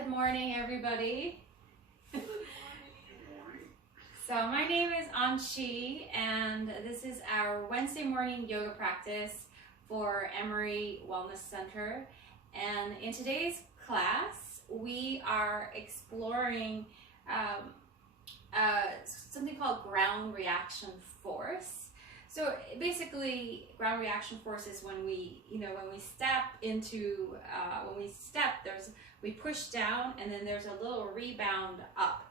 Good morning, everybody. So my name is Anshi, and this is our Wednesday morning yoga practice for Emory Wellness Center. And in today's class, we are exploring something called ground reaction force. So basically, ground reaction force is when we step into, we push down and then there's a little rebound up.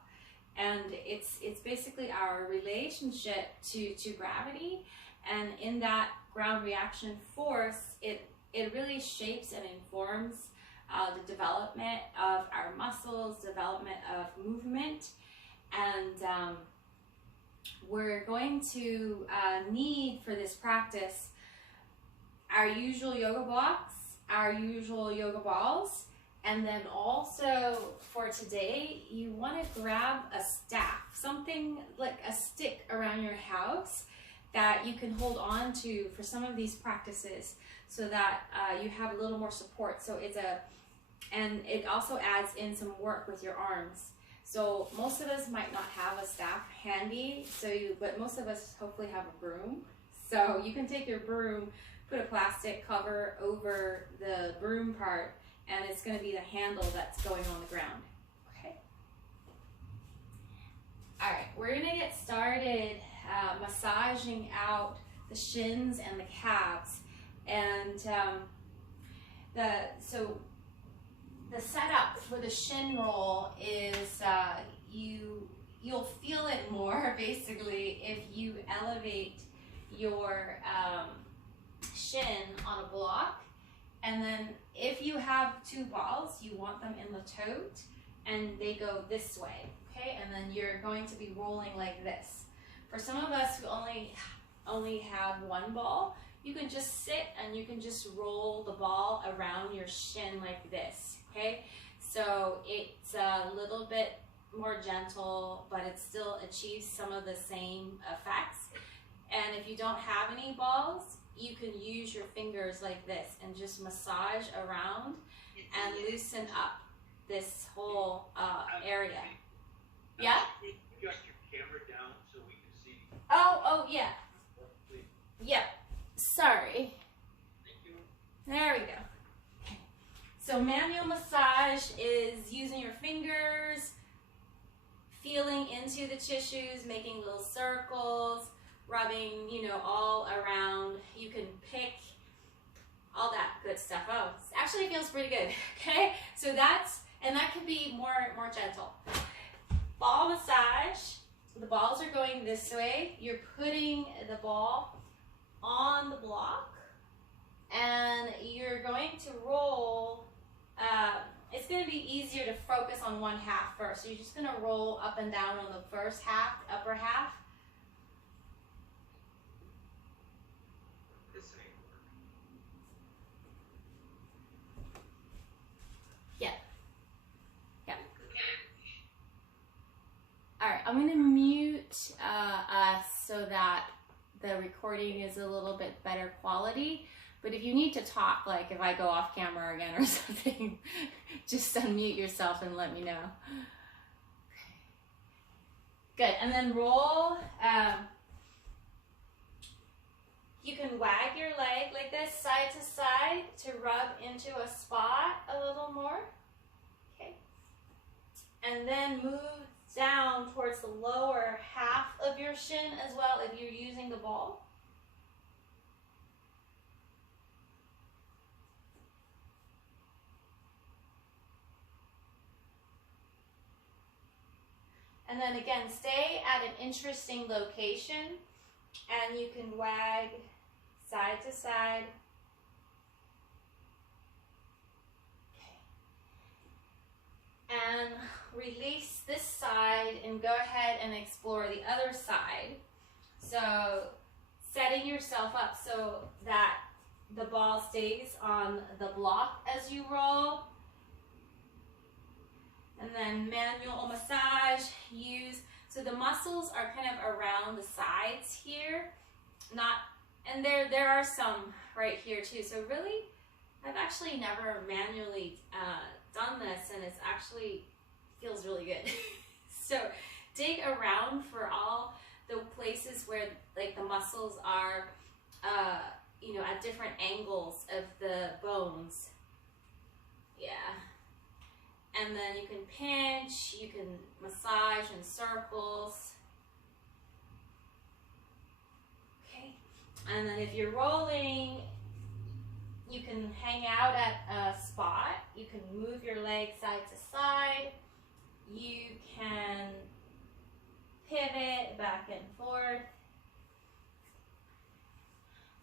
And it's basically our relationship to gravity. And in that ground reaction force, it really shapes and informs the development of our muscles, development of movement. And we're going to need for this practice our usual yoga blocks, our usual yoga balls, and then also for today, you want to grab a staff, something like a stick around your house that you can hold on to for some of these practices so that you have a little more support. So and it also adds in some work with your arms. So most of us might not have a staff handy, but most of us hopefully have a broom. So you can take your broom, put a plastic cover over the broom part, and it's going to be the handle that's going on the ground. Okay. All right, we're going to get started massaging out the shins and the calves. And the setup for the shin roll is you'll feel it more basically if you elevate your shin on a block, and then if you have two balls, you want them in the tote and they go this way, okay? And then you're going to be rolling like this. For some of us who only have one ball, you can just sit and you can just roll the ball around your shin like this, okay? So it's a little bit more gentle, but it still achieves some of the same effects. And if you don't have any balls, you can use your fingers like this and just massage around and loosen up this whole area. Yeah? Adjust your camera down so we can see. Oh, yeah. Yep. Sorry. Thank you. There we go. Okay. So manual massage is using your fingers, feeling into the tissues, making little circles, rubbing, all around. You can pick all that good stuff. Oh, it actually feels pretty good. Okay, so that can be more gentle. Ball massage. The balls are going this way. You're putting the ball on the block, and you're going to roll. It's going to be easier to focus on one half first. So you're just going to roll up and down on the first half, the upper half. All right, I'm going to mute us so that the recording is a little bit better quality. But if you need to talk, like if I go off camera again or something, just unmute yourself and let me know. Good, and then roll. You can wag your leg like this, side to side, to rub into a spot a little more. Okay. And then move down towards the lower half of your shin as well if you're using the ball. And then again, stay at an interesting location, and you can wag side to side. And release this side and go ahead and explore the other side. So setting yourself up so that the ball stays on the block as you roll. And then manual massage, so the muscles are kind of around the sides here, and there are some right here too. So really, I've actually never manually done this and it's actually feels really good. So dig around for all the places where like the muscles are, you know, at different angles of the bones. Yeah. And then you can pinch, you can massage in circles. Okay. And then if you're rolling, you can hang out at a spot. You can move your leg side to side. You can pivot back and forth.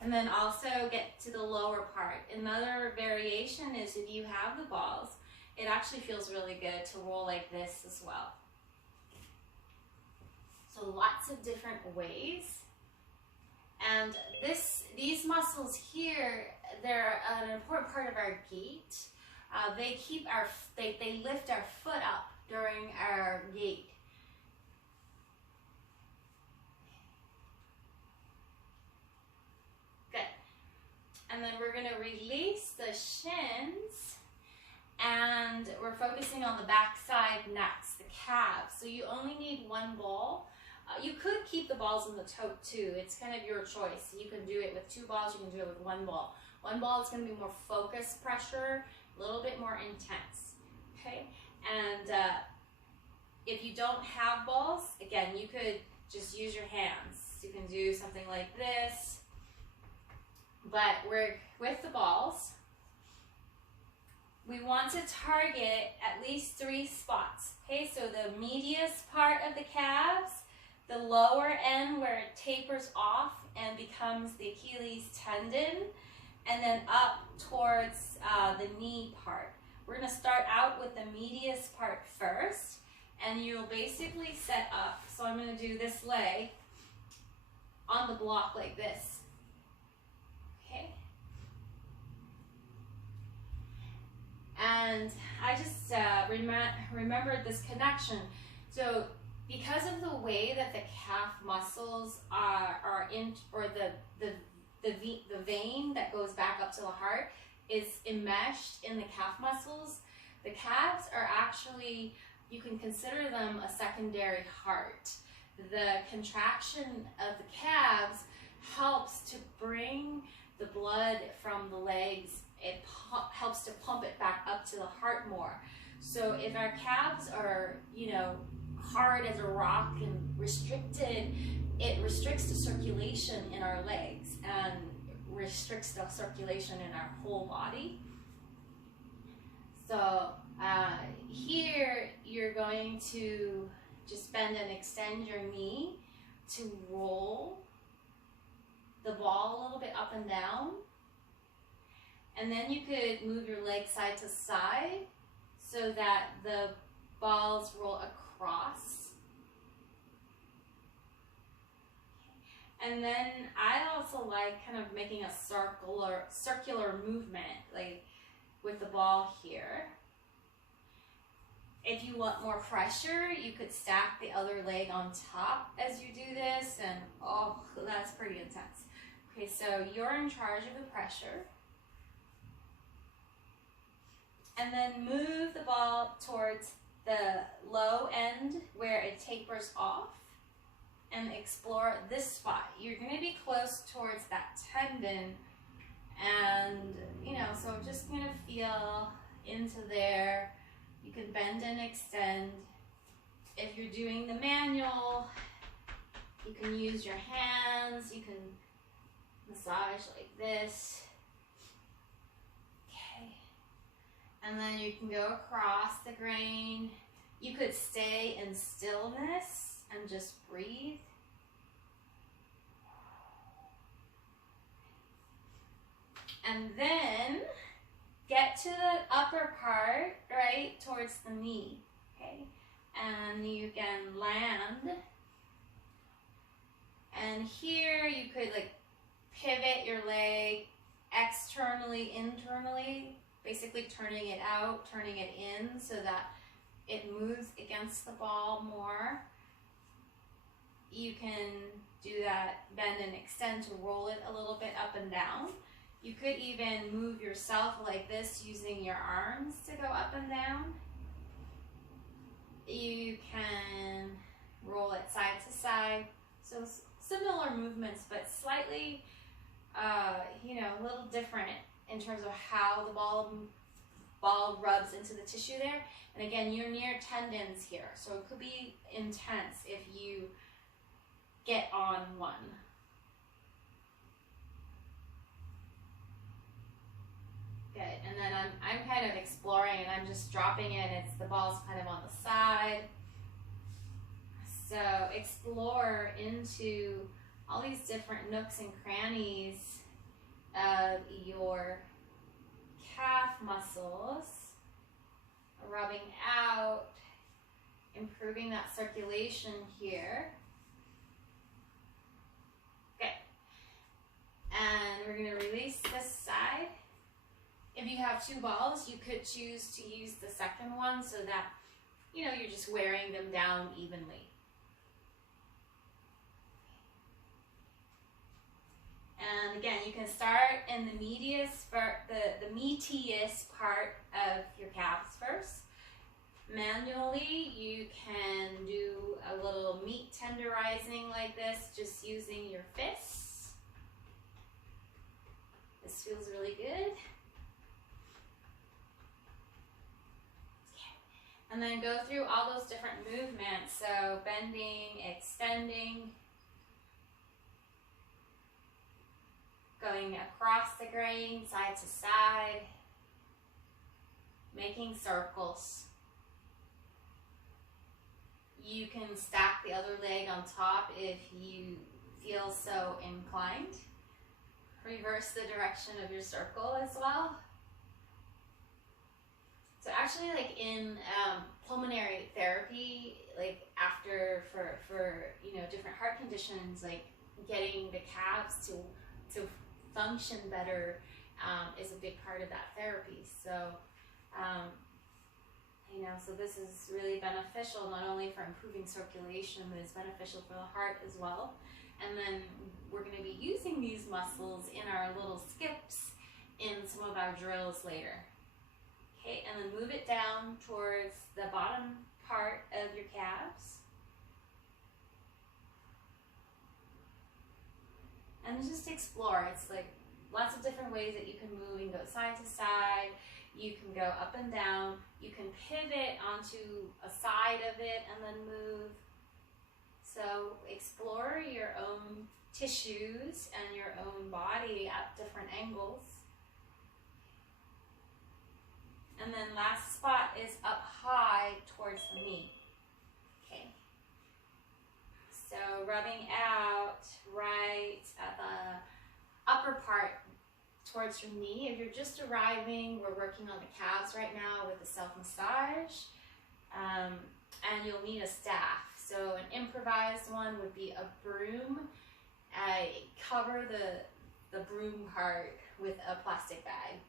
And then also get to the lower part. Another variation is if you have the balls, it actually feels really good to roll like this as well. So lots of different ways. And these muscles here, they're an important part of our gait. They lift our foot up during our gait. Good. And then we're going to release the shins, and we're focusing on the back side next, the calves. So you only need one ball. You could keep the balls in the tote too. It's kind of your choice. You can do it with 2 balls, you can do it with 1 ball. 1 ball is going to be more focused pressure, a little bit more intense. Okay? And if you don't have balls, again, you could just use your hands. You can do something like this. But we're with the balls. We want to target at least 3 spots. Okay, so the medius part of the calves, the lower end where it tapers off and becomes the Achilles tendon, and then up towards the knee part. We're going to start out with the medius part first, and you'll basically set up. So I'm going to do this leg on the block like this. Okay. And I just remembered this connection. So because of the way that the calf muscles are in, or the vein that goes back up to the heart is enmeshed in the calf muscles, the calves are actually, you can consider them a secondary heart. The contraction of the calves helps to bring the blood from the legs. It helps to pump it back up to the heart more. So if our calves are, you know, hard as a rock and restricted, it restricts the circulation in our legs and restricts the circulation in our whole body. So here you're going to just bend and extend your knee to roll the ball a little bit up and down. And then you could move your leg side to side so that the balls roll across. And then I also like kind of making a circular movement, like with the ball here. If you want more pressure, you could stack the other leg on top as you do this, and oh, that's pretty intense. Okay, so you're in charge of the pressure. And then move the ball towards the low end where it tapers off and explore this spot. You're going to be close towards that tendon, and you know, so just kind of feel into there. You can bend and extend. If you're doing the manual, you can use your hands, you can massage like this. And then you can go across the grain. You could stay in stillness and just breathe. And then get to the upper part, right, towards the knee, okay? And you can land. And here you could like pivot your leg externally, internally, basically turning it out, turning it in so that it moves against the ball more. You can do that bend and extend to roll it a little bit up and down. You could even move yourself like this using your arms to go up and down. You can roll it side to side. So similar movements, but slightly, you know, a little different in terms of how the ball rubs into the tissue there. And again, you're near tendons here, so it could be intense if you get on one. Good, and then I'm kind of exploring and I'm just dropping it. The ball's kind of on the side. So explore into all these different nooks and crannies of your calf muscles, rubbing out, improving that circulation here. Okay, and we're going to release this side. If you have two balls, you could choose to use the second one so that, you know, you're just wearing them down evenly. And again, you can start in the meatiest part of your calves first. Manually, you can do a little meat tenderizing like this, just using your fists. This feels really good. And then go through all those different movements. So bending, extending, going across the grain, side to side, making circles. You can stack the other leg on top if you feel so inclined. Reverse the direction of your circle as well. So actually, like in pulmonary therapy, like after for you know, different heart conditions, like getting the calves to function better is a big part of that therapy. So you know, so this is really beneficial not only for improving circulation, but it's beneficial for the heart as well. And then we're going to be using these muscles in our little skips in some of our drills later. Okay, and then move it down towards the bottom part of your calves. And just explore. It's like lots of different ways that you can move. You can go side to side. You can go up and down. You can pivot onto a side of it and then move. So explore your own tissues and your own body at different angles. And then last spot is up high towards the knee. Okay. So rubbing out right at the upper part towards your knee. If you're just arriving, we're working on the calves right now with the self-massage. And you'll need a staff. So an improvised one would be a broom. Cover the broom part with a plastic bag.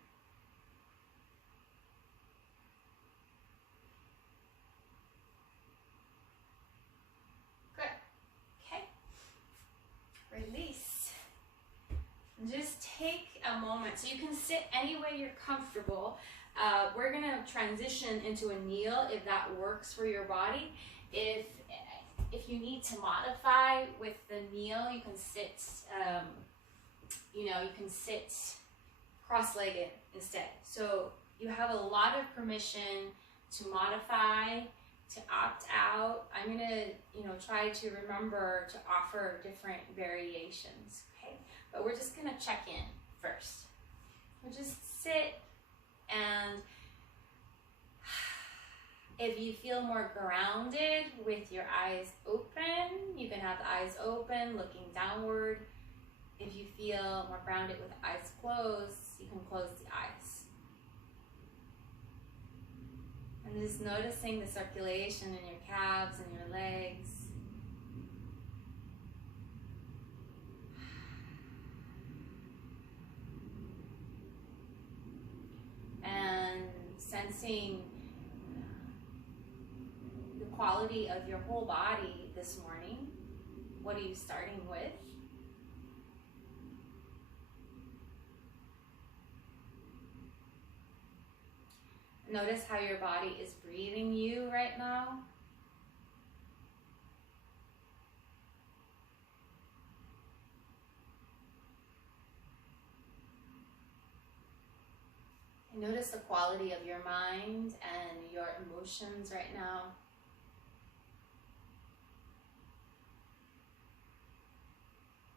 Release. Just take a moment. So you can sit any way you're comfortable. We're going to transition into a kneel if that works for your body. If you need to modify with the kneel, you can sit, you know, you can sit cross-legged instead. So you have a lot of permission to modify, to opt out. I'm going to, you know, try to remember to offer different variations, okay? But we're just going to check in first. We'll just sit, and if you feel more grounded with your eyes open, you can have the eyes open, looking downward. If you feel more grounded with the eyes closed, you can close the eyes. And just noticing the circulation in your calves and your legs. And sensing the quality of your whole body this morning. What are you starting with? Notice how your body is breathing you right now. And notice the quality of your mind and your emotions right now.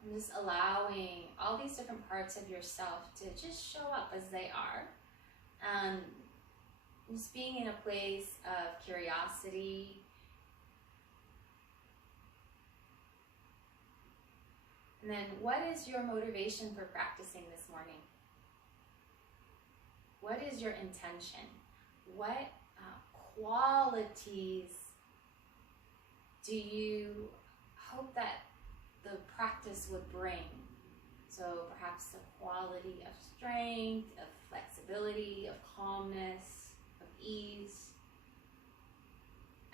And just allowing all these different parts of yourself to just show up as they are. And just being in a place of curiosity. And then what is your motivation for practicing this morning? What is your intention? What qualities do you hope that the practice would bring? So perhaps the quality of strength, of flexibility, of calmness, of ease.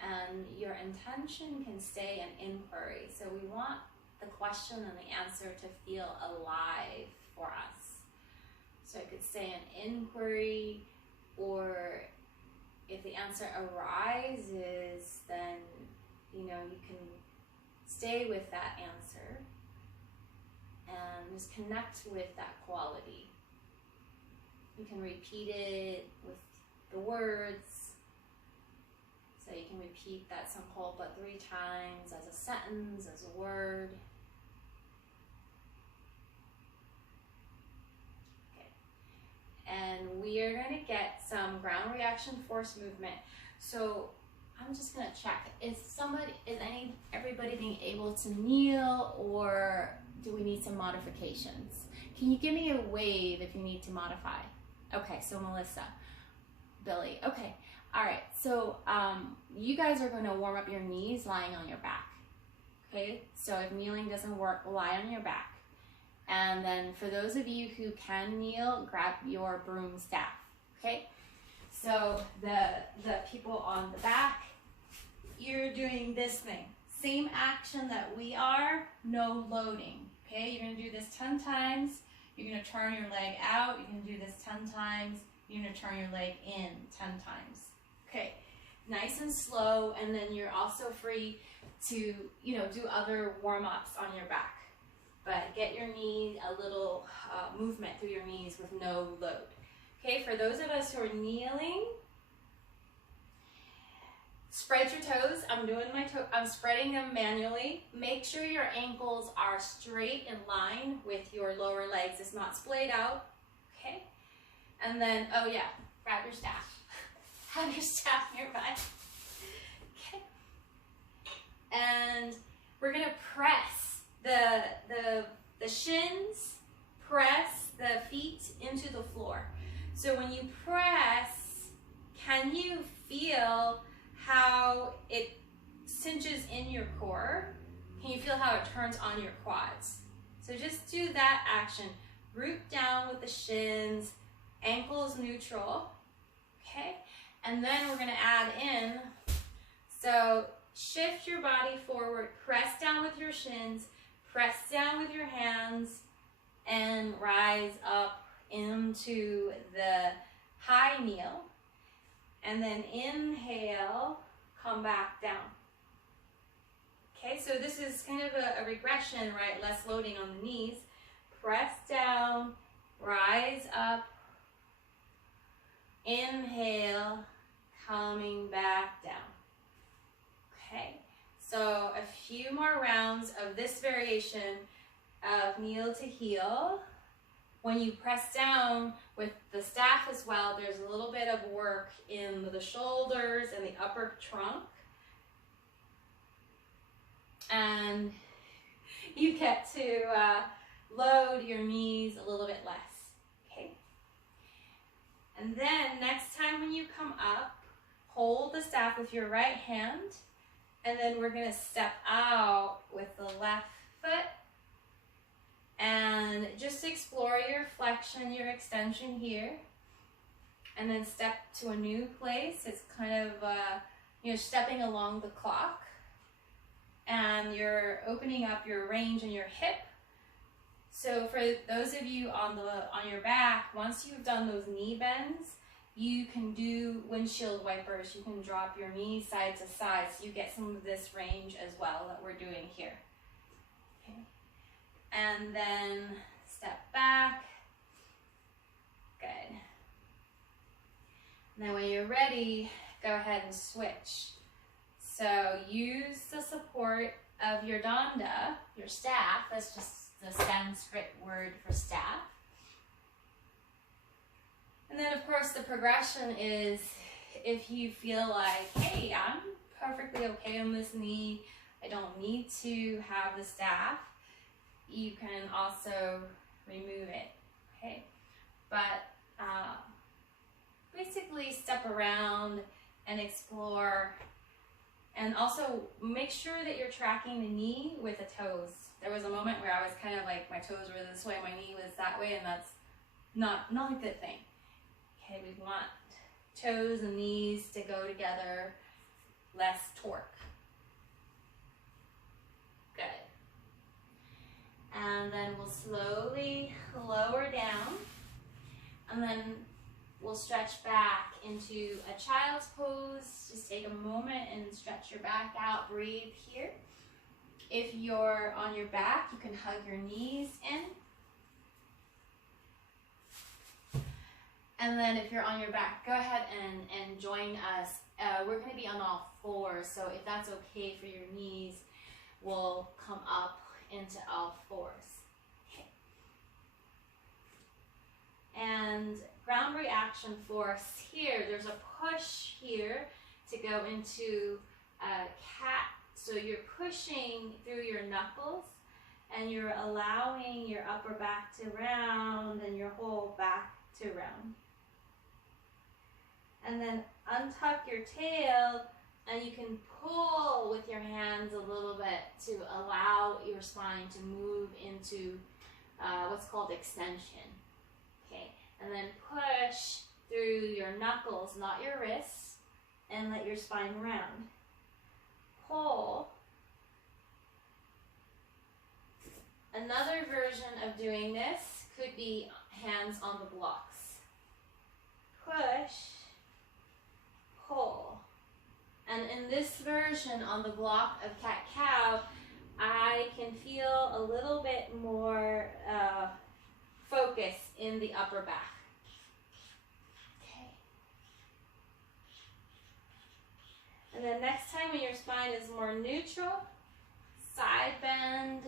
And your intention can stay an inquiry. So we want the question and the answer to feel alive for us. So it could say an inquiry, or if the answer arises, then you can stay with that answer and just connect with that quality. You can repeat it with the words. So you can repeat that sankalpa 3 times as a sentence, as a word. Okay. And we are going to get some ground reaction force movement. So I'm just going to check. Is everybody being able to kneel, or do we need some modifications? Can you give me a wave if you need to modify? Okay, so Melissa, Billy, okay. All right, so you guys are going to warm up your knees lying on your back. Okay, so if kneeling doesn't work, lie on your back. And then for those of you who can kneel, grab your broom staff. Okay, so the people on the back, you're doing this thing. Same action that we are, no loading. Okay, you're going to do this 10 times. You're going to turn your leg out. You're going to do this 10 times. You're going to turn your leg in 10 times. Okay, nice and slow, and then you're also free to, do other warm-ups on your back. But get your knee a little movement through your knees with no load. Okay, for those of us who are kneeling, spread your toes. I'm spreading them manually. Make sure your ankles are straight in line with your lower legs. It's not splayed out. Okay, and then grab your staff. Have your staff nearby. Okay, and we're gonna press the shins, press the feet into the floor. So when you press, can you feel how it cinches in your core? Can you feel how it turns on your quads? So just do that action. Root down with the shins, ankles neutral, okay? And then we're gonna add in, so shift your body forward, press down with your shins, press down with your hands, and rise up into the high kneel. And then inhale, come back down. Okay, so this is kind of a regression, right? Less loading on the knees. Press down, rise up, inhale, coming back down. Okay, so a few more rounds of this variation of kneel to heel. When you press down with the staff as well, there's a little bit of work in the shoulders and the upper trunk. And you get to load your knees a little bit less, okay? And then next time when you come up, hold the staff with your right hand, and then we're gonna step out with the left foot and just explore your flexion, your extension here, and then step to a new place. It's kind of, stepping along the clock, and you're opening up your range in your hip. So for those of you on your back, once you've done those knee bends, you can do windshield wipers. You can drop your knees side to side so you get some of this range as well that we're doing here. Okay. And then step back. Good. And then when you're ready, go ahead and switch. So use the support of your danda, your staff. That's just the Sanskrit word for staff. And then of course the progression is if you feel like, hey, I'm perfectly okay on this knee, I don't need to have the staff, you can also remove it, okay? But basically step around and explore, and also make sure that you're tracking the knee with the toes. There was a moment where I was kind of like, my toes were this way, my knee was that way, and that's not a good thing. Okay, we want toes and knees to go together, less torque. Good. And then we'll slowly lower down, and then we'll stretch back into a child's pose. Just take a moment and stretch your back out, breathe here. If you're on your back, you can hug your knees in. And then if you're on your back, go ahead and join us. We're going to be on all fours, so if that's okay for your knees, we'll come up into all fours. Okay. And ground reaction force here, there's a push here to go into a cat. So you're pushing through your knuckles and you're allowing your upper back to round and your whole back to round. And then untuck your tail, and you can pull with your hands a little bit to allow your spine to move into what's called extension. Okay, and then push through your knuckles, not your wrists, and let your spine round. Pull. Another version of doing this could be hands on the blocks. Push. Pull. And in this version on the block of cat-cow, I can feel a little bit more focus in the upper back. Okay. And then next time when your spine is more neutral, side bend,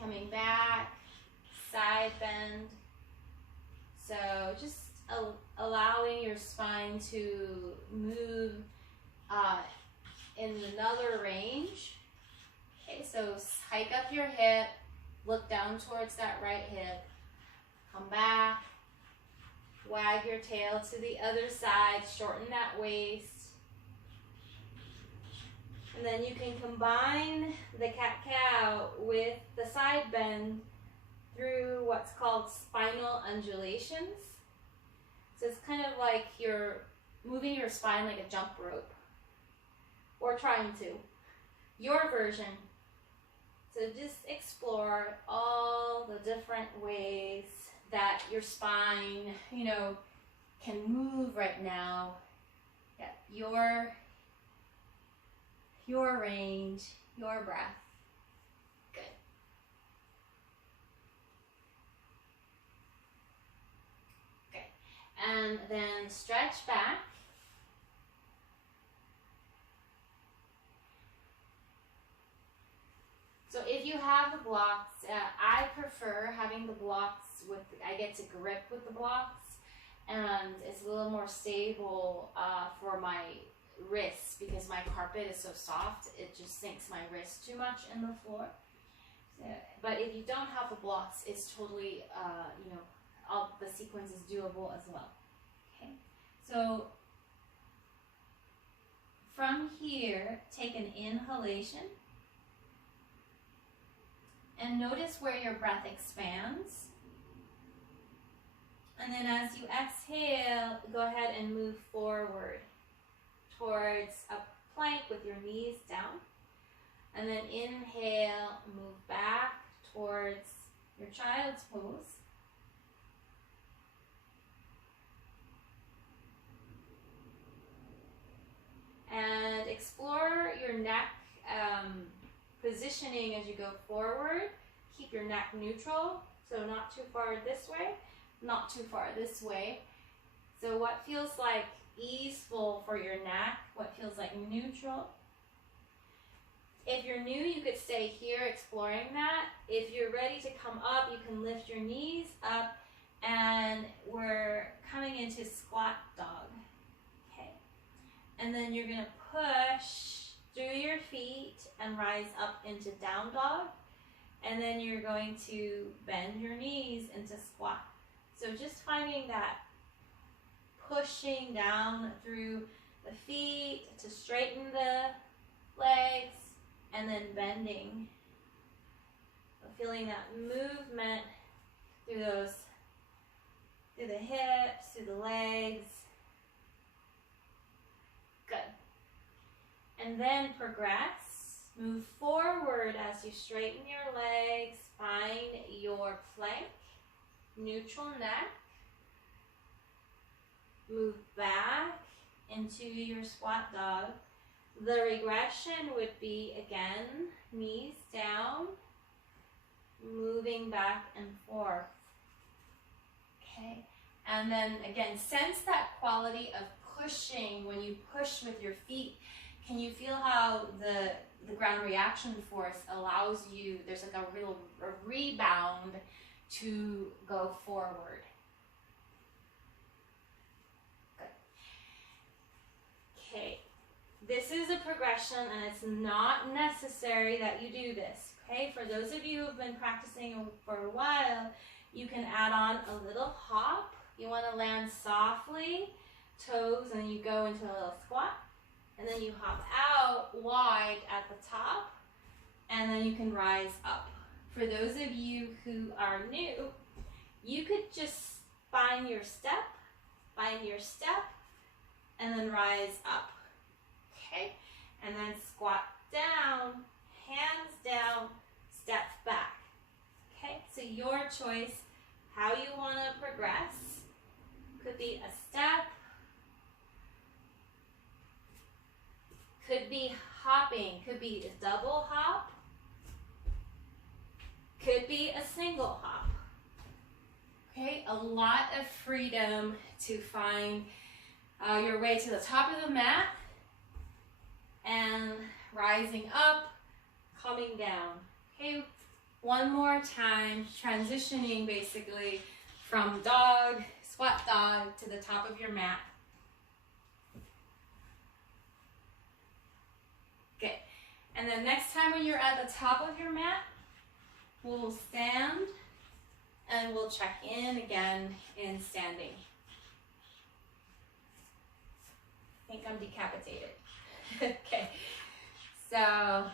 coming back, side bend. So just allowing your spine to move in another range. Okay, so hike up your hip, look down towards that right hip, come back, wag your tail to the other side, shorten that waist. And then you can combine the cat-cow with the side bend through what's called spinal undulations. So it's kind of like you're moving your spine like a jump rope, or trying to. Your version. So just explore all the different ways that your spine, can move right now. Get your range, your breath. Good. Okay. And then stretch back. So if you have the blocks, I prefer having the blocks I get to grip with the blocks, and it's a little more stable for my wrists because my carpet is so soft, it just sinks my wrist too much in the floor. But if you don't have the blocks, it's totally, all the sequence is doable as well. Okay, so from here, take an inhalation. And notice where your breath expands. And then as you exhale, go ahead and move forward towards a plank with your knees down. And then inhale, move back towards your child's pose. transitioning as you go forward. Keep your neck neutral, so not too far this way, not too far this way. So what feels like easeful for your neck, what feels like neutral. If you're new, you could stay here exploring that. If you're ready to come up, you can lift your knees up, and we're coming into squat dog. Okay. And then you're gonna push through your feet and rise up into down dog. And then you're going to bend your knees into squat. So just finding that pushing down through the feet to straighten the legs, and then bending. So feeling that movement through through the hips, through the legs. Good. And then progress. Move forward as you straighten your legs. Find your plank, neutral neck. Move back into your squat dog. The regression would be, again, knees down, moving back and forth. Okay, and then again, sense that quality of pushing. When you push with your feet, can you feel how the ground reaction force allows you, there's like a rebound to go forward. Good. Okay. This is a progression, and it's not necessary that you do this, okay? For those of you who have been practicing for a while, you can add on a little hop. You want to land softly, toes, and then you go into a little squat, and then you hop out wide at the top, and then you can rise up. For those of you who are new, you could just find your step, and then rise up. Okay, and then squat down, hands down, step back. Okay, so your choice, how you want to progress. Could be a step, could be hopping, could be a double hop, could be a single hop. Okay, a lot of freedom to find your way to the top of the mat, and rising up, coming down. Okay, one more time, transitioning basically from dog, squat dog, to the top of your mat. Good. And then next time when you're at the top of your mat, we'll stand and we'll check in again in standing. I think I'm decapitated. Okay, so,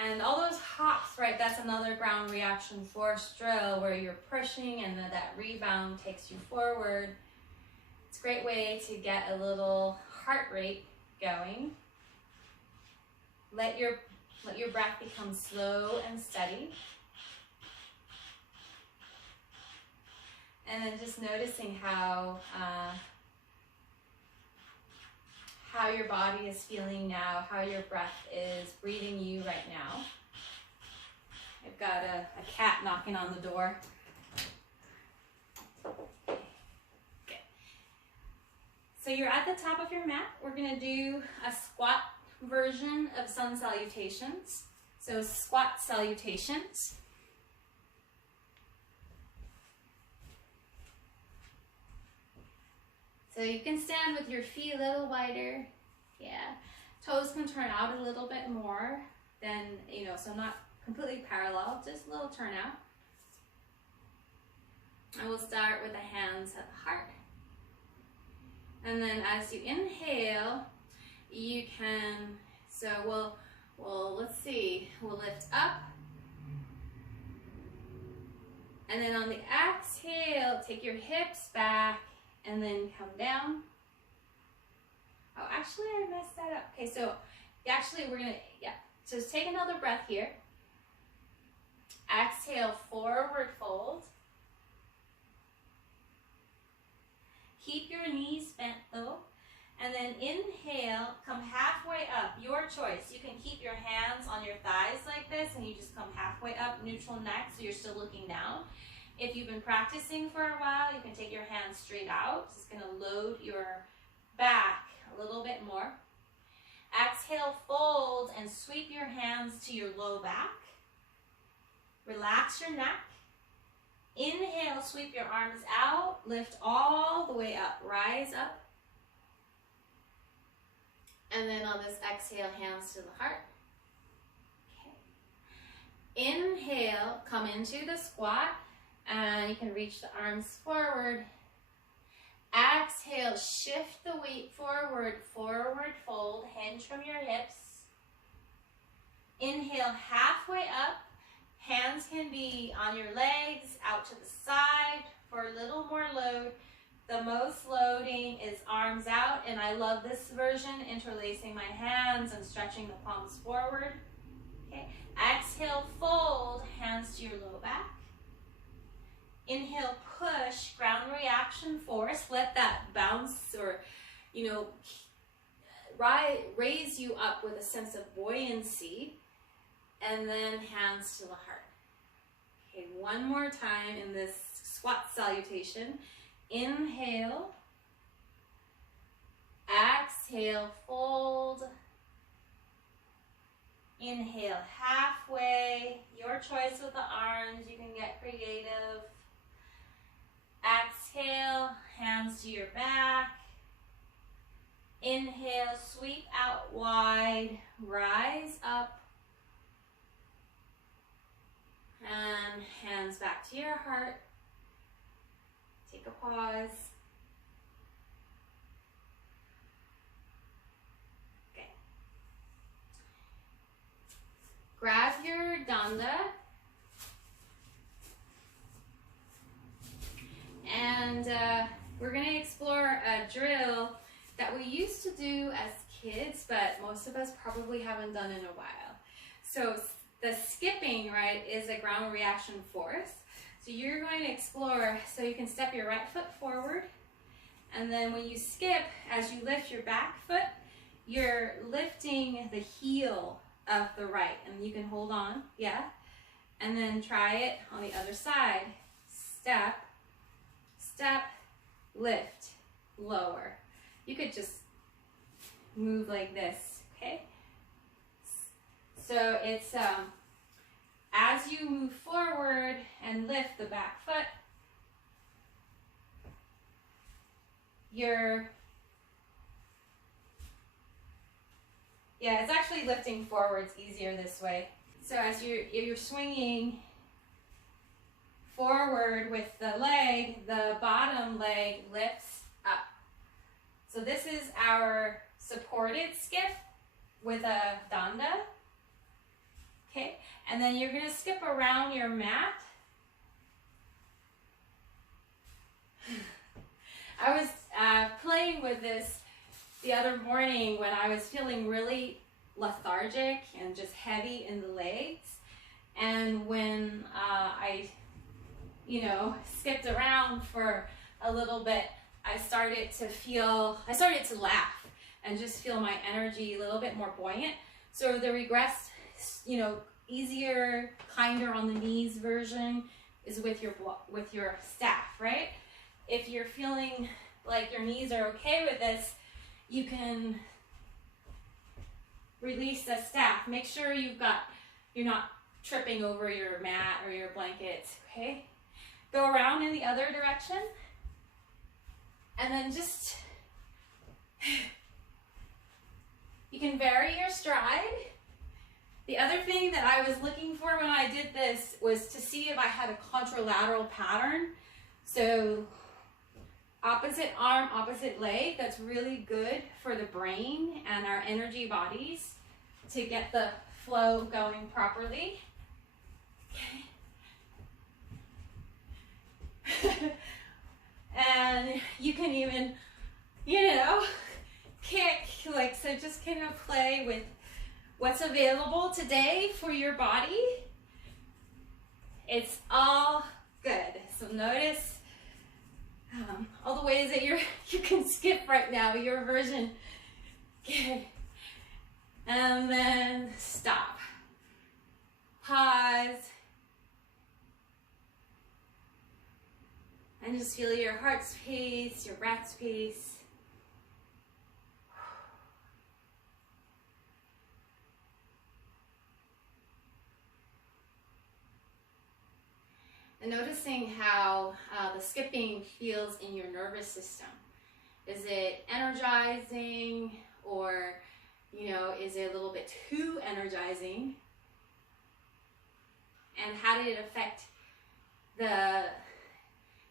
and all those hops, right, that's another ground reaction force drill where you're pushing and then that rebound takes you forward. It's a great way to get a little heart rate going. Let your breath become slow and steady. And then just noticing how your body is feeling now, how your breath is breathing you right now. I've got a cat knocking on the door. Okay. So you're at the top of your mat. We're gonna do a squat version of sun salutations. So squat salutations. So you can stand with your feet a little wider. Yeah. Toes can turn out a little bit more than, so not completely parallel, just a little turn out. I will start with the hands at the heart. And then as you inhale, you can, let's see, we'll lift up. And then on the exhale, take your hips back and then come down. Oh, actually I messed that up. Okay, so actually we're gonna, so take another breath here. Exhale, forward fold. Keep your knees bent though. And then inhale, come halfway up. your choice. You can keep your hands on your thighs like this and you just come halfway up, neutral neck, so you're still looking down. If you've been practicing for a while, you can take your hands straight out. It's going to load your back a little bit more. Exhale, fold and sweep your hands to your low back. Relax your neck. Inhale, sweep your arms out, lift all the way up, rise up. And then on this exhale, hands to the heart. Okay. Inhale, come into the squat, and you can reach the arms forward. Exhale, shift the weight forward, forward fold, hinge from your hips. Inhale, halfway up. Hands can be on your legs, out to the side for a little more load. The most loading is arms out, and I love this version, interlacing my hands and stretching the palms forward. Okay. Exhale, fold, hands to your low back. Inhale, push, ground reaction force. Let that bounce or, raise you up with a sense of buoyancy. And then hands to the heart. Okay, one more time in this squat salutation. Inhale. Exhale, fold. Inhale, halfway. Your choice with the arms. You can get creative. Exhale, hands to your back. Inhale, sweep out wide. Rise up. And hands back to your heart. Take a pause. Okay. Grab your danda. And we're going to explore a drill that we used to do as kids, but most of us probably haven't done in a while. So the skipping, right, is a ground reaction force. So you're going to explore, so you can step your right foot forward, and then when you skip, as you lift your back foot, you're lifting the heel of the right, and you can hold on, yeah? And then try it on the other side. Step, step, lift, lower. You could just move like this, okay? So it's as you move forward and lift the back foot, it's actually lifting forwards easier this way. So as you're swinging forward with the leg, the bottom leg lifts up. So this is our supported skip with a danda. Okay, and then you're going to skip around your mat. I was playing with this the other morning when I was feeling really lethargic and just heavy in the legs. And when I skipped around for a little bit, I started to laugh and just feel my energy a little bit more buoyant. So the regress, easier, kinder on the knees version is with your staff, right? If you're feeling like your knees are okay with this, you can release the staff. Make sure you're not tripping over your mat or your blankets, okay? Go around in the other direction. And then just, you can vary your stride. The other thing that I was looking for when I did this was to see if I had a contralateral pattern. So opposite arm, opposite leg, that's really good for the brain and our energy bodies to get the flow going properly. Okay. And you can even, kick, so just kind of play with what's available today for your body. It's all good. So notice all the ways that you can skip right now, your version. Okay. And then stop. Pause. And just feel your heart's pace, your breath's pace. And noticing how the skipping feels in your nervous system. Is it energizing, or, you know, is it a little bit too energizing? And how did it affect the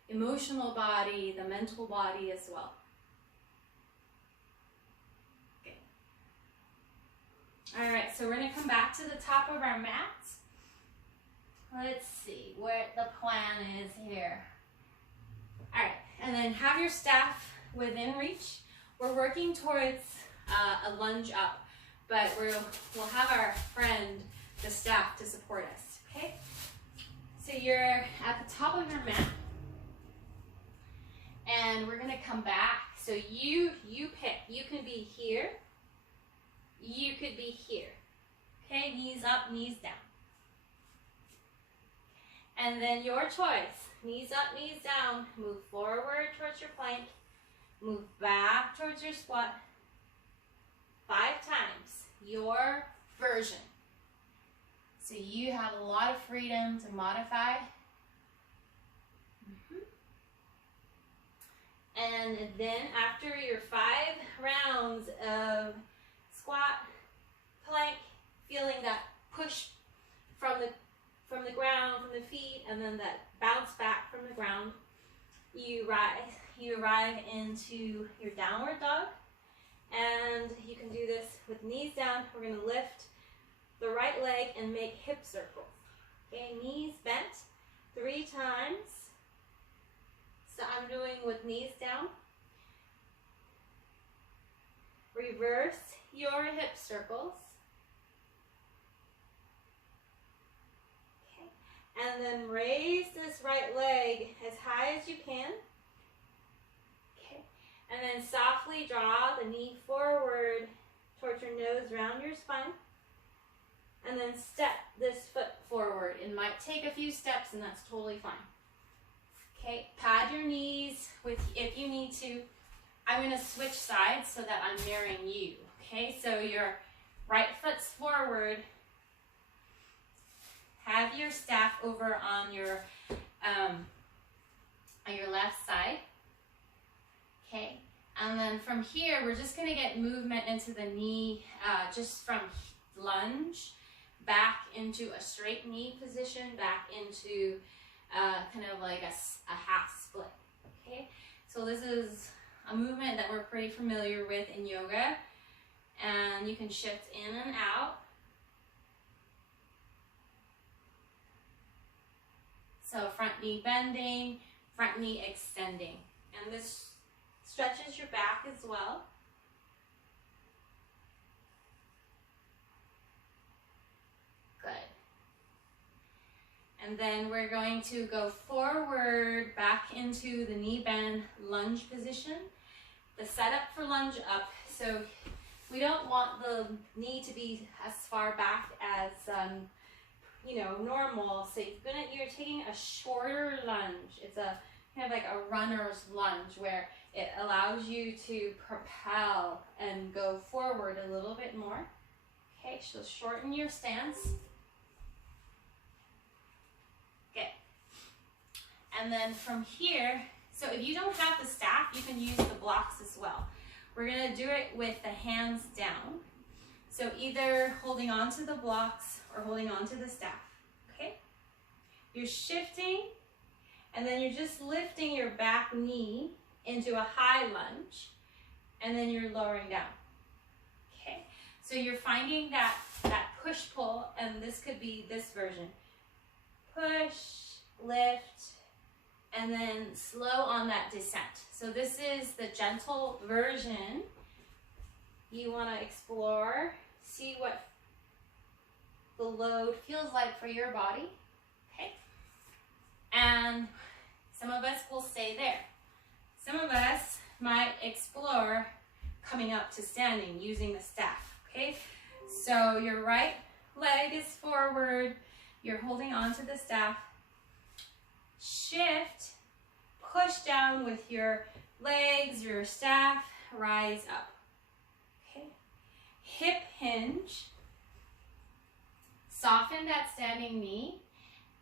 emotional body, the mental body as well? Okay. All right, so we're gonna come back to the top of our mat. Let's see what the plan is here. All right, and then have your staff within reach. We're working towards a lunge up, but we'll have our friend, the staff, to support us, okay? So you're at the top of your mat, and we're gonna come back. So you pick. You can be here. You could be here. Okay, knees up, knees down. And then your choice. Knees up, knees down. Move forward towards your plank. Move back towards your squat. 5 times. Your version. So you have a lot of freedom to modify. And then after your 5 rounds of squat, plank, feeling that push from the ground, from the feet, and then that bounce back from the ground, you arrive into your downward dog. And you can do this with knees down. We're going to lift the right leg and make hip circles. Okay, knees bent 3 times. So I'm doing with knees down. Reverse your hip circles. Okay, and then raise this right leg as high as you can. Okay, and then softly draw the knee forward towards your nose, round your spine. And then step this foot forward. It might take a few steps, and that's totally fine. Okay, pad your knees if you need to. I'm going to switch sides so that I'm mirroring you. Okay, so your right foot's forward. Have your staff over on your left side. Okay, and then from here, we're just going to get movement into the knee, just from lunge back into a straight knee position, back into kind of like a half split. Okay, so this is a movement that we're pretty familiar with in yoga, and you can shift in and out. So front knee bending, front knee extending, and this stretches your back as well. Good. And then we're going to go forward back into the knee bend lunge position. The setup for lunge up. So we don't want the knee to be as far back as normal. So you're taking a shorter lunge. It's a kind of like a runner's lunge where it allows you to propel and go forward a little bit more. Okay, so shorten your stance. Okay. And then from here, so if you don't have the staff, you can use the blocks as well. We're going to do it with the hands down. So either holding on to the blocks or holding on to the staff. Okay? You're shifting, and then you're just lifting your back knee into a high lunge, and then you're lowering down. Okay? So you're finding that push-pull, and this could be this version. Push, lift, and then slow on that descent. So this is the gentle version. You want to explore, see what the load feels like for your body. Okay? And some of us will stay there. Some of us might explore coming up to standing using the staff. Okay? So your right leg is forward, you're holding on to the staff. Shift, push down with your legs, your staff, rise up. Okay. Hip hinge, soften that standing knee,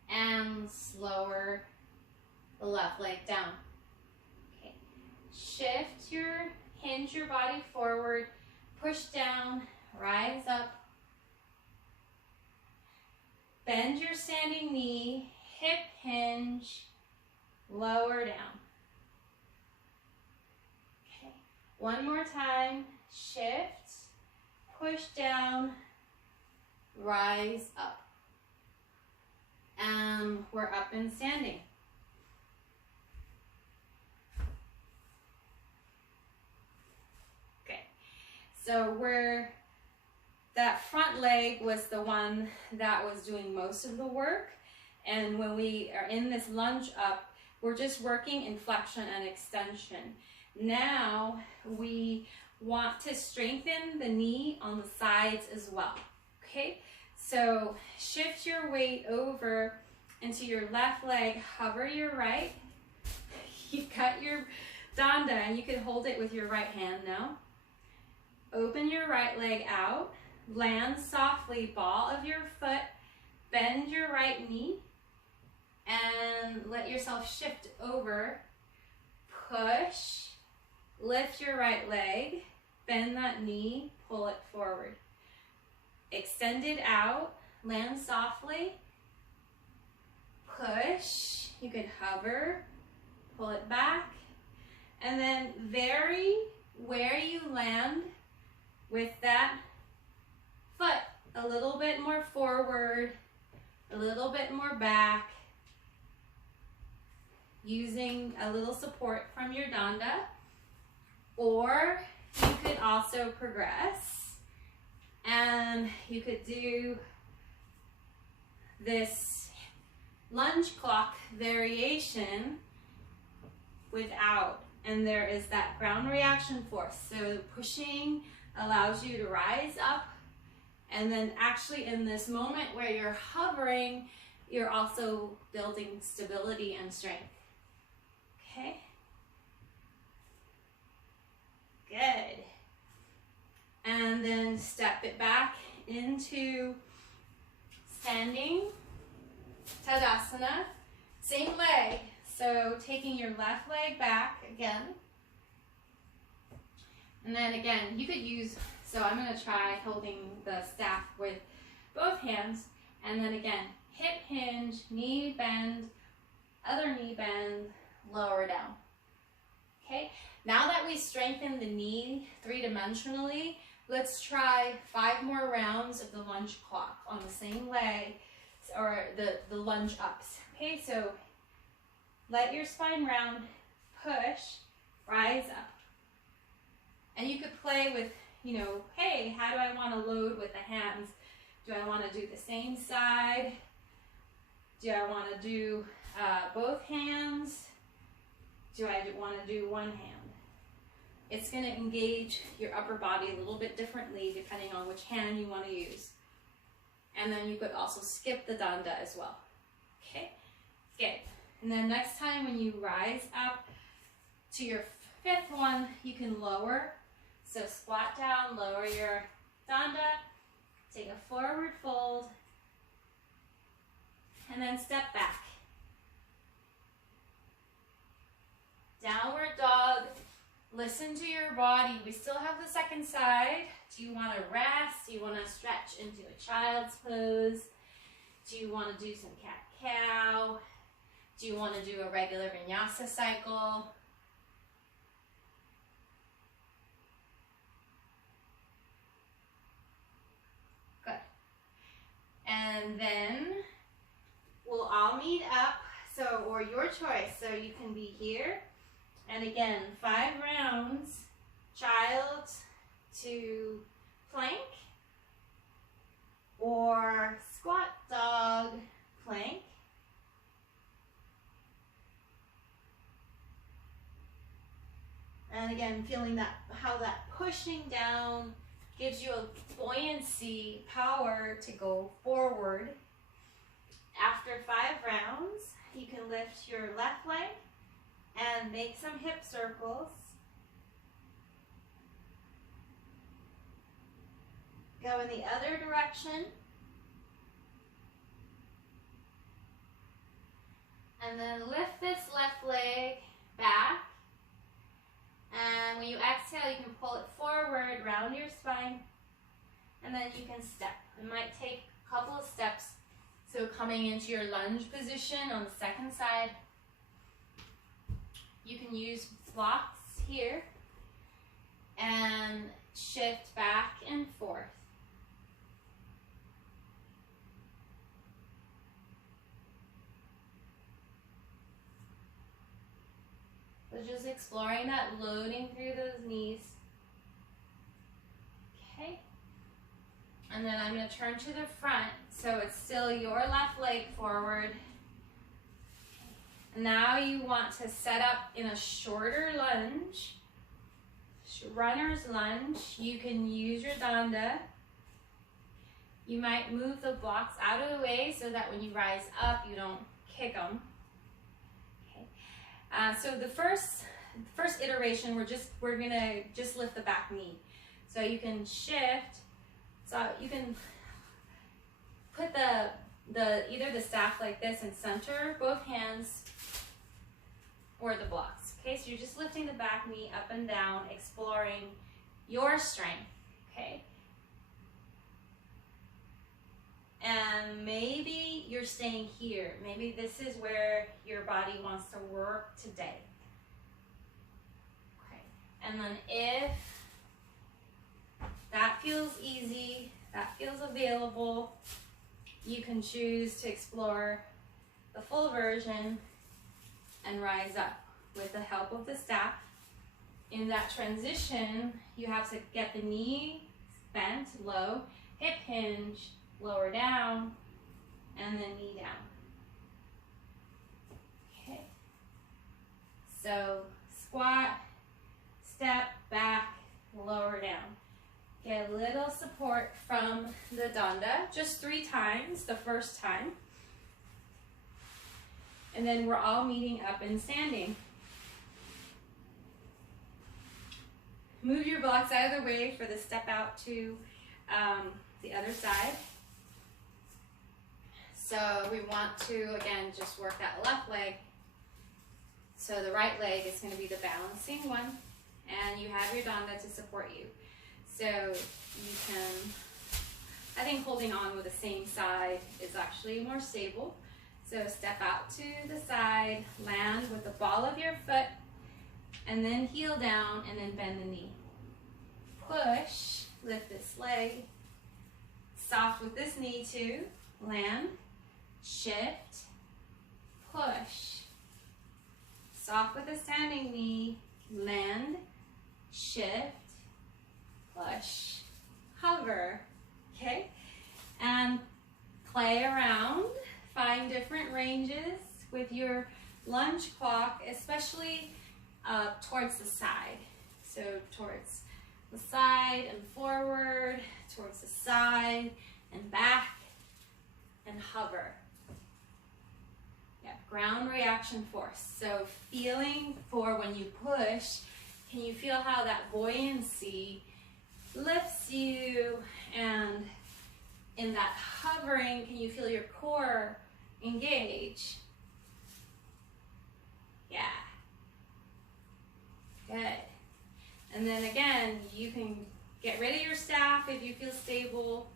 and lower the left leg down. Okay. Shift your, hinge your body forward, push down, rise up. Bend your standing knee, hip hinge, lower down. Okay. One more time, shift, push down, rise up. And we're up and standing. Okay, so that front leg was the one that was doing most of the work. And when we are in this lunge up, we're just working in flexion and extension. Now we want to strengthen the knee on the sides as well. Okay, so shift your weight over into your left leg, hover your right. You've got your danda and you can hold it with your right hand now. Open your right leg out, land softly, ball of your foot, bend your right knee, and let yourself shift over. Push, lift your right leg, bend that knee, pull it forward. Extend it out, land softly, push, you can hover, pull it back, and then vary where you land with that foot. A little bit more forward, a little bit more back, using a little support from your danda, or you could also progress and you could do this lunge clock variation without, and there is that ground reaction force. So pushing allows you to rise up, and then actually in this moment where you're hovering, you're also building stability and strength. Okay, good. And then step it back into standing Tadasana. Same leg, so taking your left leg back again. And then again, you could use, so I'm going to try holding the staff with both hands. And then again, hip hinge, knee bend, other knee bend, lower down. Okay, now that we strengthen the knee three-dimensionally, let's try 5 more rounds of the lunge clock on the same leg, or the lunge ups. Okay, so let your spine round, push, rise up. And you could play with, you know, hey, how do I want to load with the hands? Do I want to do the same side? Do I want to do both hands? Do I want to do one hand? It's going to engage your upper body a little bit differently depending on which hand you want to use. And then you could also skip the danda as well. Okay, good. And then next time when you rise up to your 5th one, you can lower. So squat down, lower your danda, take a forward fold, and then step back. Downward dog. Listen to your body. We still have the second side. Do you want to rest? Do you want to stretch into a child's pose? Do you want to do some cat-cow? Do you want to do a regular vinyasa cycle? Good. And then we'll all meet up, so, or your choice. So you can be here. And again, 5 rounds, child to plank, or squat dog, plank. And again, feeling that, how that pushing down gives you a buoyancy power to go forward. After 5 rounds, you can lift your left leg and make some hip circles. Go in the other direction. And then lift this left leg back. And when you exhale, you can pull it forward, round your spine, and then you can step. It might take a couple of steps. So coming into your lunge position on the second side, you can use blocks here and shift back and forth. So just exploring that loading through those knees. Okay. And then I'm going to turn to the front, so it's still your left leg forward. Now you want to set up in a shorter lunge, runner's lunge. You can use your danda. You might move the blocks out of the way so that when you rise up, you don't kick them. Okay. So the first iteration, we're gonna just lift the back knee. So you can shift. So you can put either the staff like this and center both hands, or the blocks. Okay, so you're just lifting the back knee up and down, exploring your strength. Okay. And maybe you're staying here. Maybe this is where your body wants to work today. Okay. And then if that feels easy, that feels available, you can choose to explore the full version and rise up with the help of the staff. In that transition, you have to get the knee bent low, hip hinge, lower down, and then knee down. Okay. So squat, step, back, lower down. Get a little support from the danda, just 3 times the first time. And then we're all meeting up and standing. Move your blocks out of the way for the step out to the other side. So we want to, again, just work that left leg. So the right leg is going to be the balancing one, and you have your danda to support you. So you can, I think holding on with the same side is actually more stable. So step out to the side, land with the ball of your foot, and then heel down, and then bend the knee. Push, lift this leg, soft with this knee too, land, shift, push. Soft with a standing knee, land, shift, push, hover, okay? And play around, find different ranges with your lunge clock, especially towards the side. So towards the side and forward, towards the side and back, and hover. Yeah, ground reaction force. So feeling for when you push, can you feel how that buoyancy lifts you, and in that hovering, can you feel your core engage? Yeah. Good. And then again, you can get rid of your staff if you feel stable,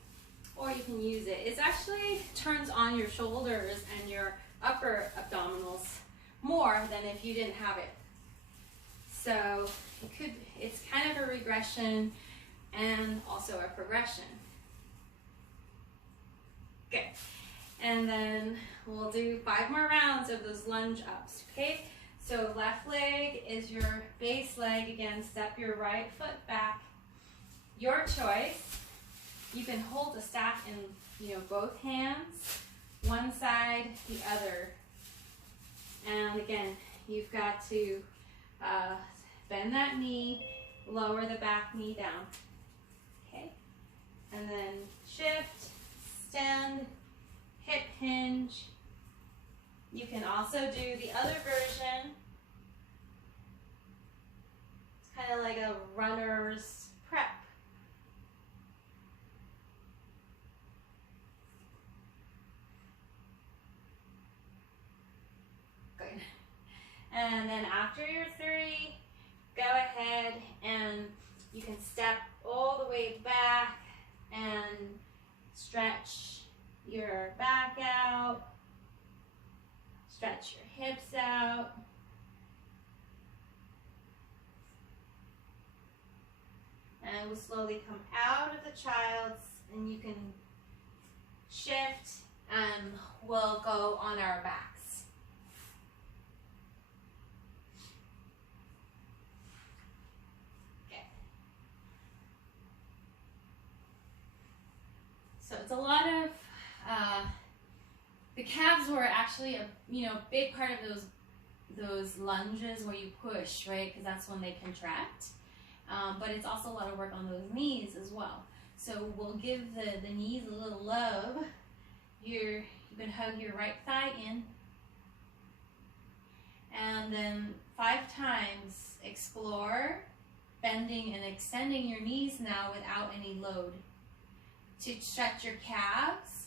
or you can use it. It actually turns on your shoulders and your upper abdominals more than if you didn't have it. So it's kind of a regression and also a progression. Good. And then we'll do 5 more rounds of those lunge ups, okay? So left leg is your base leg. Again, step your right foot back. Your choice. You can hold the staff in both hands, one side, the other. And again, you've got to bend that knee, lower the back knee down. Okay, and then shift, extend, hip hinge. You can also do the other version. It's kind of like a runner's prep. Good. And then after your 3, go ahead and you can step all the way back and stretch your back out, stretch your hips out. And we'll slowly come out of the child's, and you can shift and we'll go on our backs. Okay. So it's a lot of, the calves were actually a big part of those lunges where you push, right? Because that's when they contract. But it's also a lot of work on those knees as well. So we'll give the knees a little love. You can hug your right thigh in. And then 5 times explore bending and extending your knees now without any load. To stretch your calves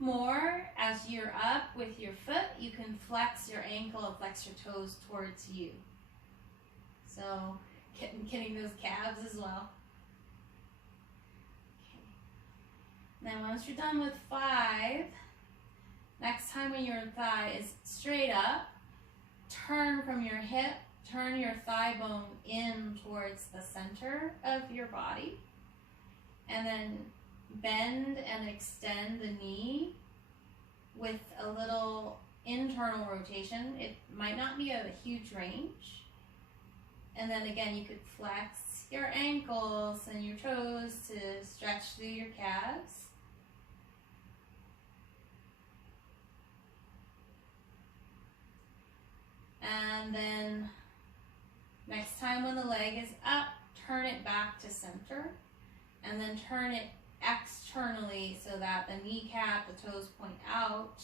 more as you're up with your foot, you can flex your ankle and flex your toes towards you. So getting those calves as well. Okay. Then once you're done with 5, next time when your thigh is straight up, turn from your hip, turn your thigh bone in towards the center of your body, and then bend and extend the knee with a little internal rotation. It might not be a huge range. And then again, you could flex your ankles and your toes to stretch through your calves. And then next time when the leg is up, turn it back to center, and then turn it externally so that the kneecap, the toes point out.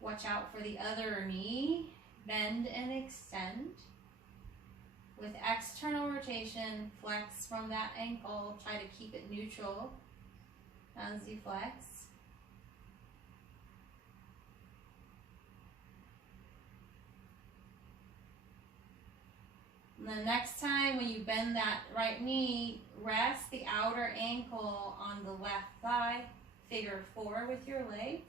Watch out for the other knee. Bend and extend. With external rotation, flex from that ankle. Try to keep it neutral as you flex. And then next time when you bend that right knee, rest the outer ankle on the left thigh, figure 4 with your legs.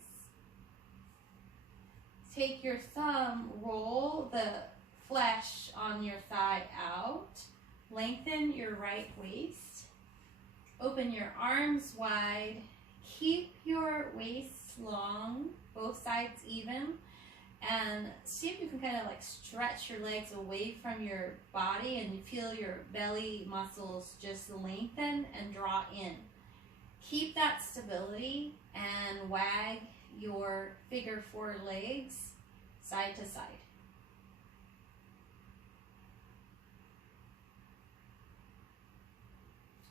Take your thumb, roll the flesh on your thigh out, lengthen your right waist, open your arms wide, keep your waist long, both sides even, and see if you can kind of like stretch your legs away from your body and you feel your belly muscles just lengthen and draw in. Keep that stability and wag your figure 4 legs side to side.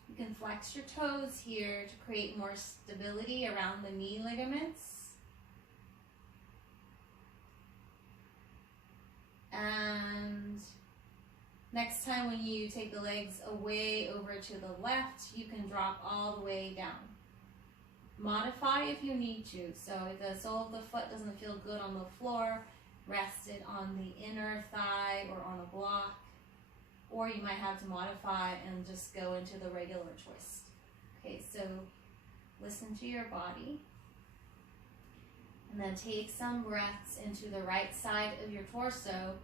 You can flex your toes here to create more stability around the knee ligaments. And next time when you take the legs away over to the left, you can drop all the way down. Modify if you need to. So if the sole of the foot doesn't feel good on the floor, rest it on the inner thigh or on a block. Or you might have to modify and just go into the regular twist. Okay, so listen to your body. And then take some breaths into the right side of your torso.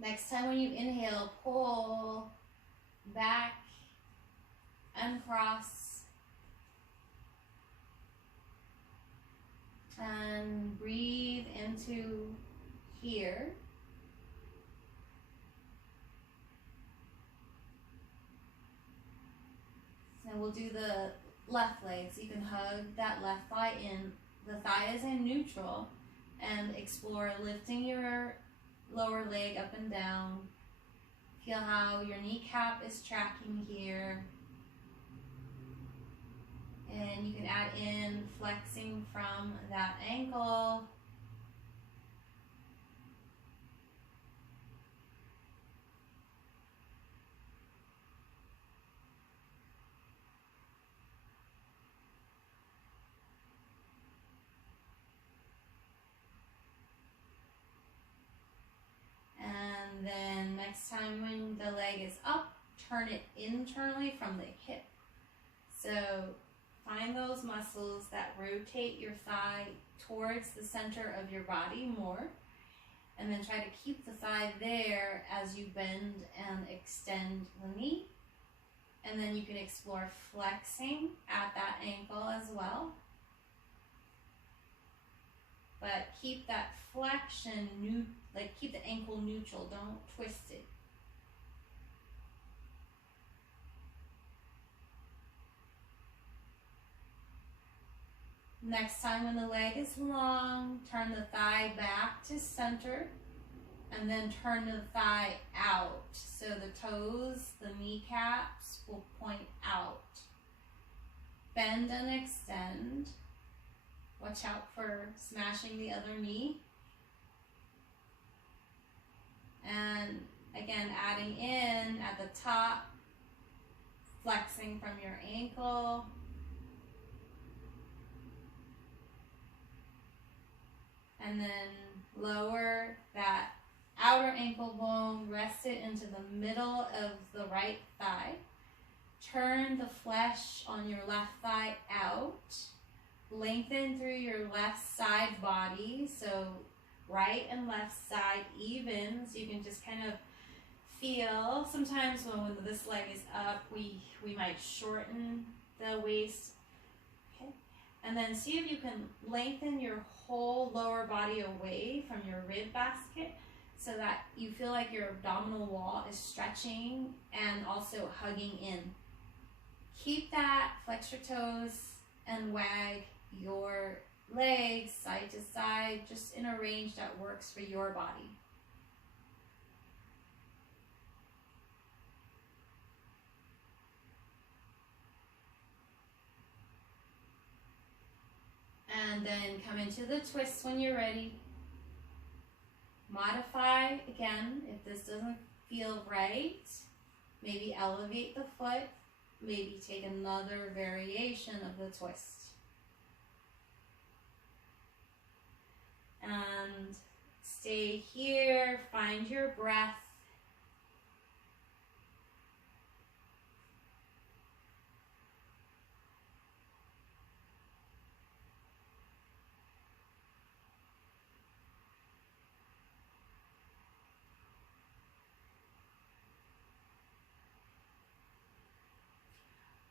Next time when you inhale, pull back, uncross, and breathe into here. And we'll do the left leg. So you can hug that left thigh in. The thigh is in neutral, and explore lifting your lower leg up and down. Feel how your kneecap is tracking here. And you can add in flexing from that ankle. And then next time when the leg is up, turn it internally from the hip. So find those muscles that rotate your thigh towards the center of your body more. And then try to keep the thigh there as you bend and extend the knee. And then you can explore flexing at that ankle as well. But keep that flexion, keep the ankle neutral, don't twist it. Next time when the leg is long, turn the thigh back to center and then turn the thigh out. So the toes, the kneecaps will point out. Bend and extend. Watch out for smashing the other knee. And again, adding in at the top, flexing from your ankle. And then lower that outer ankle bone, rest it into the middle of the right thigh. Turn the flesh on your left thigh out. Lengthen through your left side body, so right and left side even, so you can just kind of feel. Sometimes when this leg is up, we might shorten the waist. Okay. And then see if you can lengthen your whole lower body away from your rib basket so that you feel like your abdominal wall is stretching and also hugging in. Keep that, flex your toes and wag your legs side to side, just in a range that works for your body. And then come into the twist when you're ready. Modify again if this doesn't feel right. Maybe elevate the foot. Maybe take another variation of the twist. And stay here, find your breath.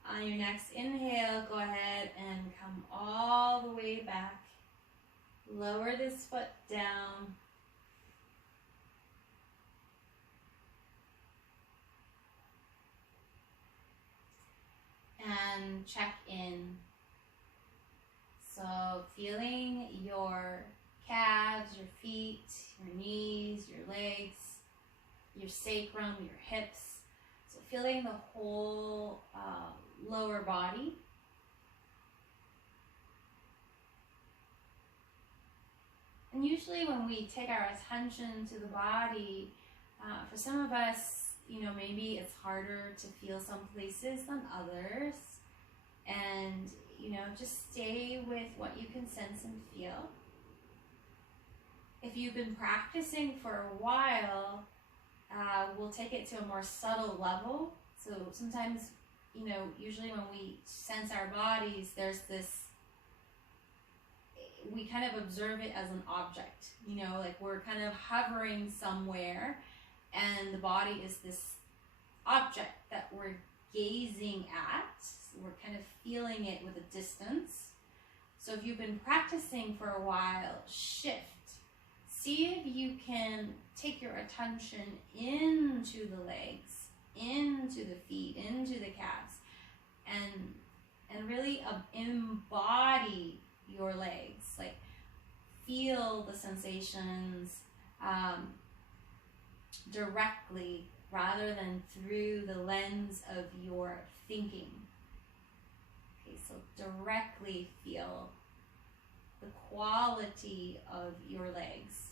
On your next inhale, go ahead and come all the way back. Lower this foot down. And check in. So feeling your calves, your feet, your knees, your legs, your sacrum, your hips. So feeling the whole lower body. And usually when we take our attention to the body, for some of us, maybe it's harder to feel some places than others. And, just stay with what you can sense and feel. If you've been practicing for a while, we'll take it to a more subtle level. So sometimes, usually when we sense our bodies, there's this, we kind of observe it as an object, like we're kind of hovering somewhere and the body is this object that we're gazing at. We're kind of feeling it with a distance. So if you've been practicing for a while, shift. See if you can take your attention into the legs, into the feet, into the calves, and really embody your legs. Like, feel the sensations directly rather than through the lens of your thinking. Okay, so directly feel the quality of your legs.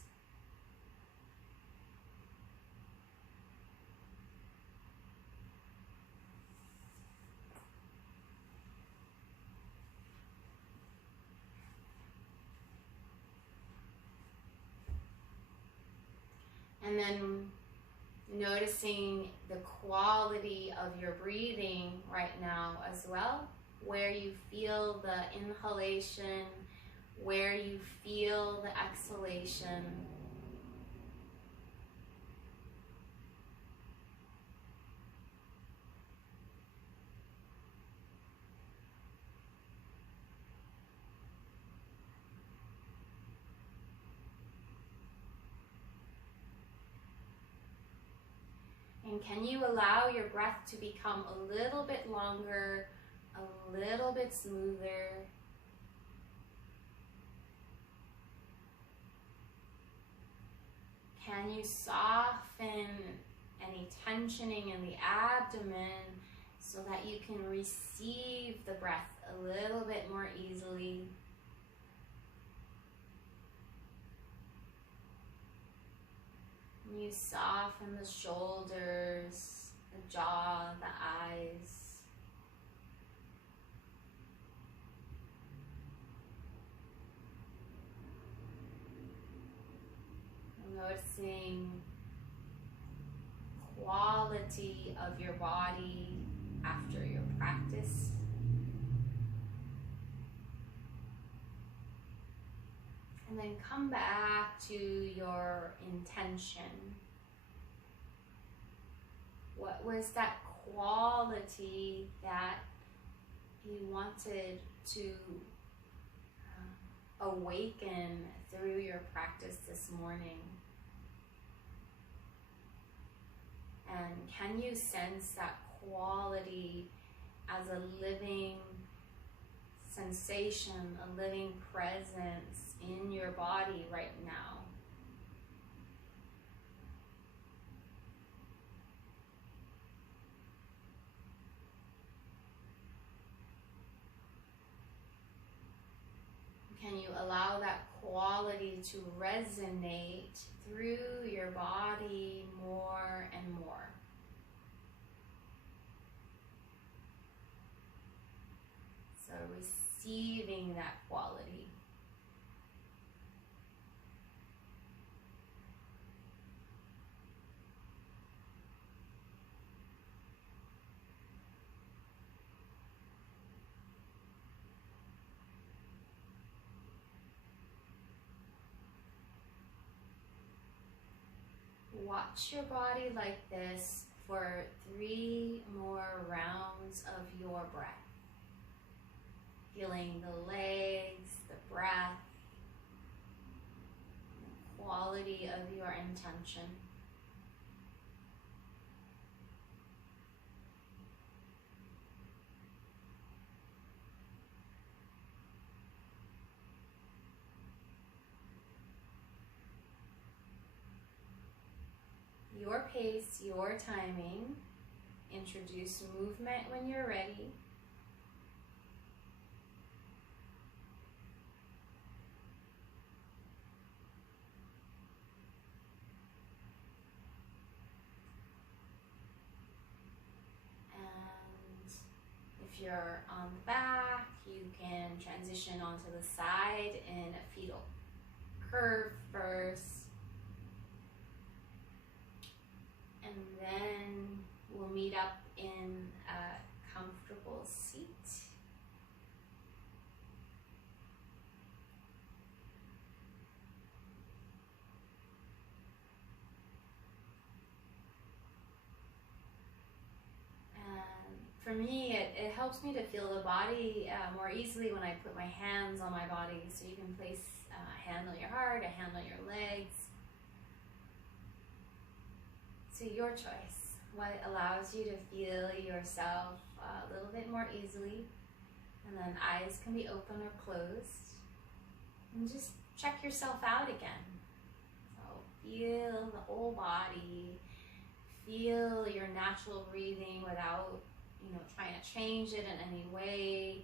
And then noticing the quality of your breathing right now as well, where you feel the inhalation, where you feel the exhalation. And can you allow your breath to become a little bit longer, a little bit smoother? Can you soften any tensioning in the abdomen so that you can receive the breath a little bit more easily? You soften the shoulders, the jaw, the eyes. Noticing quality of your body after your practice. And then come back to your intention. What was that quality that you wanted to awaken through your practice this morning? And can you sense that quality as a living sensation, a living presence in your body right now? Can you allow that quality to resonate through your body more and more? So receiving that quality. Watch your body like this for 3 more rounds of your breath. Feeling the legs, the breath, the quality of your intention. Your pace, your timing. Introduce movement when you're ready. And if you're on the back, you can transition onto the side in a fetal curve first. And then we'll meet up in a comfortable seat. And for me, it helps me to feel the body more easily when I put my hands on my body. So you can place a hand on your heart, a hand on your legs. So your choice. what allows you to feel yourself a little bit more easily. And then eyes can be open or closed. And just check yourself out again. So feel the whole body. Feel your natural breathing without, trying to change it in any way.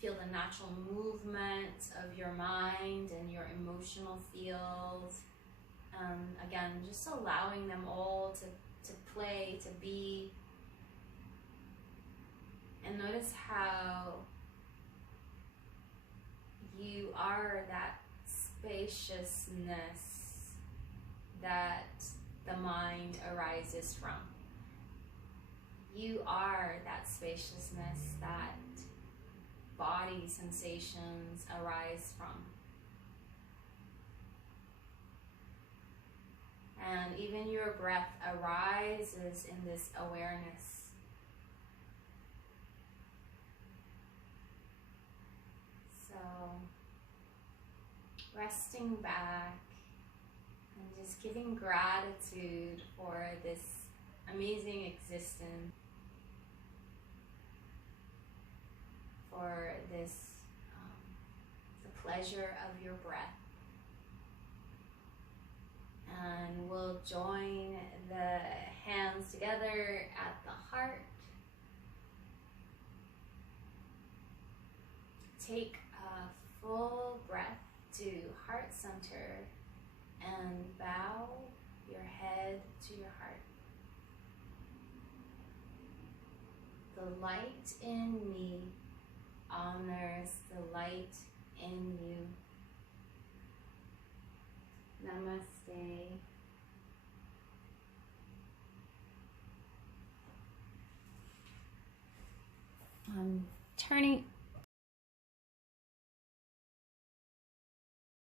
Feel the natural movement of your mind and your emotional fields. Again, just allowing them all to play, to be. And notice how you are that spaciousness that the mind arises from. You are that spaciousness that body sensations arise from. And even your breath arises in this awareness. So, resting back and just giving gratitude for this amazing existence, for this, the pleasure of your breath. And we'll join the hands together at the heart. Take a full breath to heart center and bow your head to your heart. The light in me honors the light in you. Namaste. Turning